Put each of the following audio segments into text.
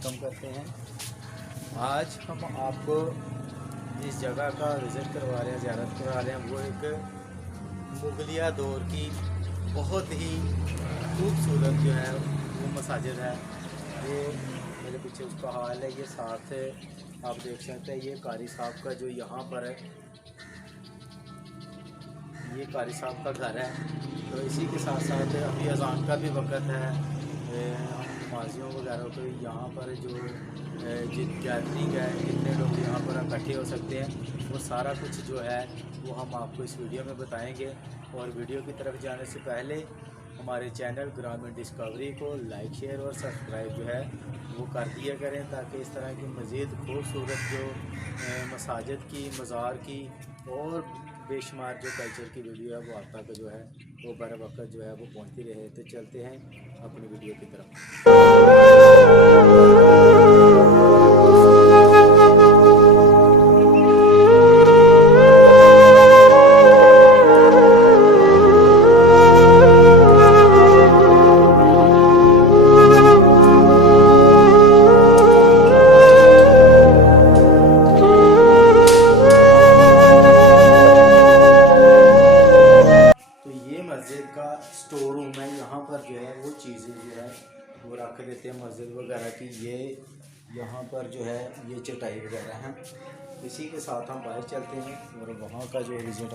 Welcome करते हैं। आज हम आपको जिस जगह का विज़िट करवा रहे हैं, ज़ियारत करवा रहे हैं, वो एक मुगलिया दौर की बहुत ही खूबसूरत जो है वो मसाजिद है। ये मेरे पीछे उसका हाल है, ये साथ आप देख सकते हैं। ये कारी साहब का जो यहाँ पर है, ये कारी साहब का घर है। तो इसी के साथ साथ अभी अज़ान का भी वक़्त है। हम नमाजियों वगैरह को यहाँ पर जो गैदरिंग है, जितने लोग यहाँ पर इकट्ठे हो सकते हैं, वो सारा कुछ जो है वो हम आपको इस वीडियो में बताएंगे। और वीडियो की तरफ जाने से पहले हमारे चैनल ग्रामीण डिस्कवरी को लाइक, शेयर और सब्सक्राइब जो है वो कर दिया करें, ताकि इस तरह की मज़ीद खूबसूरत जो मसाजिद की, मज़ार की और बेशुमार जो कल्चर की वीडियो है वो आप तक जो है वो बर वक्त जो है वो पहुंचती रहे। तो चलते हैं अपनी वीडियो की तरफ। तो ये मस्जिद का स्टोर रूम है। यहाँ पर जो है वो चीज़ें जो है वो रख देते हैं मस्जिद वगैरह की। ये यहाँ पर जो है ये चटाई वगैरह हैं। इसी के साथ हम बाहर चलते हैं और वहाँ का जो विजिट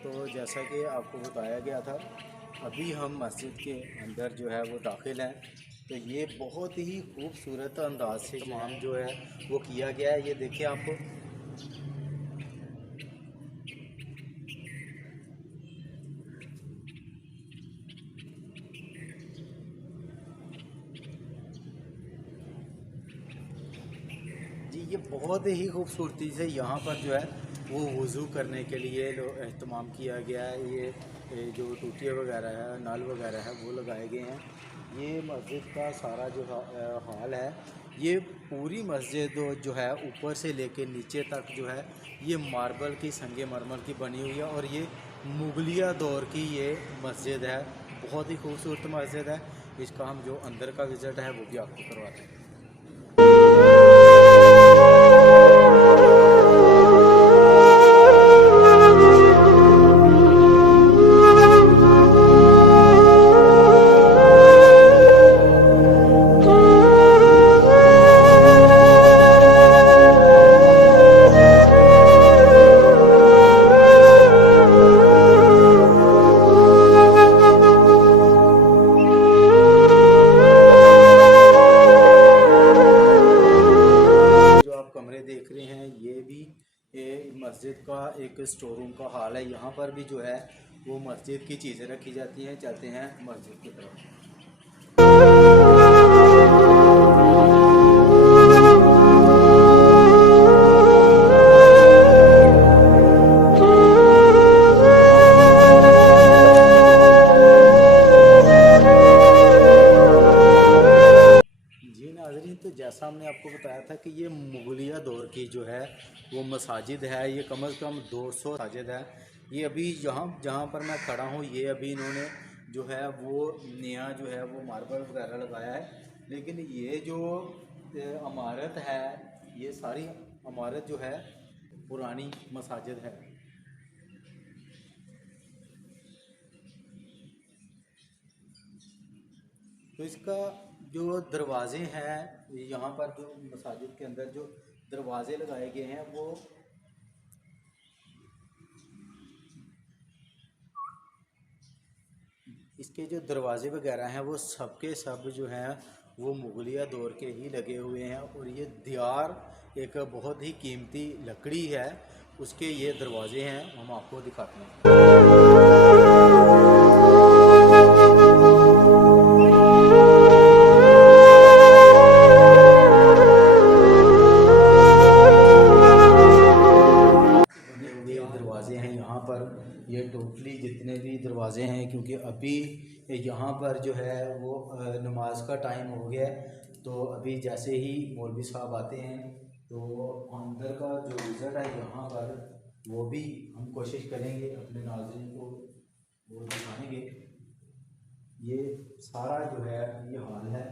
तो जैसा कि आपको बताया गया था, अभी हम मस्जिद के अंदर जो है वो दाखिल हैं। तो ये बहुत ही खूबसूरत अंदाज से तमाम जो है वो किया गया है। ये देखिए आपको जी, ये बहुत ही खूबसूरती से यहाँ पर जो है वो वज़ू करने के लिए एहतमाम किया गया है। ये जो टूटियाँ वगैरह है, नल वगैरह है, वो लगाए गए हैं। ये मस्जिद का सारा जो हाल है, ये पूरी मस्जिद जो है ऊपर से लेके नीचे तक जो है ये मार्बल की, संगे मरमर की बनी हुई है। और ये मुगलिया दौर की ये मस्जिद है, बहुत ही खूबसूरत मस्जिद है। इसका हम जो अंदर का विज़िट है वो भी आपको करवाते हैं। कमरे देख रहे हैं, ये भी मस्जिद का एक स्टोर रूम का हाल है। यहाँ पर भी जो है वो मस्जिद की चीज़ें रखी जाती हैं। चलते हैं मस्जिद की तरफ। जी नाज़रीन, तो जैसा हमने आपको बताया था कि ये मुगलिया दौर की जो है वो मसाजिद है। ये कम से कम 200 मसाजिद है। ये अभी जहाँ जहाँ पर मैं खड़ा हूँ, ये अभी इन्होंने जो है वो नया जो है वो मार्बल वगैरह लगाया है। लेकिन ये जो इमारत है, ये सारी इमारत जो है पुरानी मसाजिद है। तो इसका जो दरवाज़े हैं, यहाँ पर जो मसाजिद के अंदर जो दरवाज़े लगाए गए हैं, वो इसके जो दरवाज़े वगैरह हैं वो सब के सब जो हैं वो मुगलिया दौर के ही लगे हुए हैं। और ये दियार एक बहुत ही कीमती लकड़ी है। उसके ये दरवाज़े हैं, हम आपको दिखाते हैं। ये दरवाज़े हैं यहाँ पर, ये टोटली जितने भी दरवाज़े हैं, क्योंकि अभी यहाँ पर जो है वो नमाज का टाइम हो गया है, तो अभी जैसे ही मौलवी साहब आते हैं तो अंदर का जो विज़िट है यहाँ पर वो भी हम कोशिश करेंगे अपने नाज़रीन को वो दिखाएंगे। ये सारा जो है ये हाल है।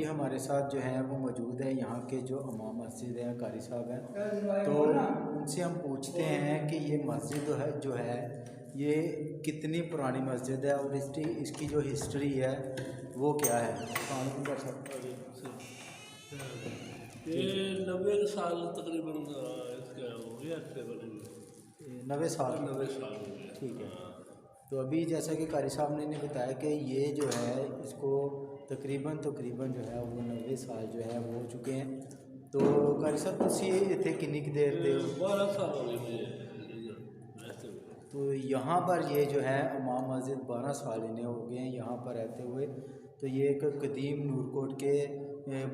हमारे साथ जो हैं वो मौजूद है यहाँ के जो इमाम मस्जिद हैं कारी साहब हैं, तो उनसे हम पूछते हैं कि ये मस्जिद जो है ये कितनी पुरानी मस्जिद है और इसकी जो हिस्ट्री है वो क्या है। ये 90 साल तकरीबन इसका हो गया, इससे बने हुए 90 साल 90 साल हो गया। ठीक है। तो अभी जैसा कि कारी साहब ने बताया कि ये जो है इसको तकरीबन जो है वो 90 साल जो है वो हो चुके हैं। तो कारी साहब तुसी इतने किन्नी की देर थे? 12 साल हो गए मुझे रहते हुए। तो यहाँ पर ये जो है इमाम मस्जिद 12 साल इन्हें हो गए हैं यहाँ पर रहते हुए। तो ये एक कदीम नूरकोट के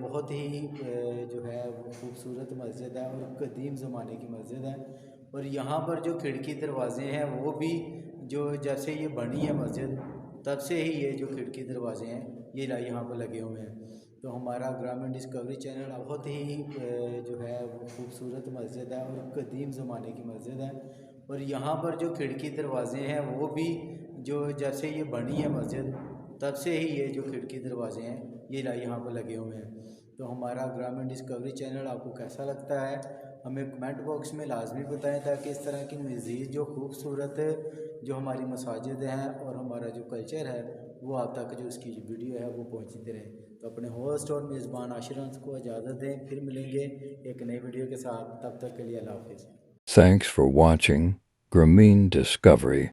बहुत ही जो है वो खूबसूरत मस्जिद है और कदीम ज़माने की मस्जिद है। और यहाँ पर जो खिड़की दरवाज़े हैं वो भी जो जैसे ये बनी है मस्जिद तब से ही ये जो खिड़की दरवाज़े हैं ये यहाँ पर लगे हुए हैं। तो हमारा ग्रामीण डिस्कवरी चैनल बहुत ही जो है वो खूबसूरत मस्जिद है और कदीम ज़माने की मस्जिद है। और यहाँ पर जो खिड़की दरवाज़े हैं वो भी जो जैसे ये बनी है मस्जिद तब से ही ये जो खिड़की दरवाज़े हैं ये यहाँ पर लगे हुए हैं। तो हमारा ग्रामीण डिस्कवरी चैनल आपको कैसा लगता है हमें कमेंट बॉक्स में लाजमी बताएं, ताकि इस तरह की मज़ीद जो खूबसूरत जो हमारी मसाजिद हैं और हमारा जो कल्चर है वो आप तक जो उसकी वीडियो है वो पहुँचती रहे। तो अपने होस्ट और मेज़बान आशिरान को इजाज़त दें, फिर मिलेंगे एक नई वीडियो के साथ। तब तक के लिए अल्लाह हाफिज़। Thanks for watching Grameen Discovery.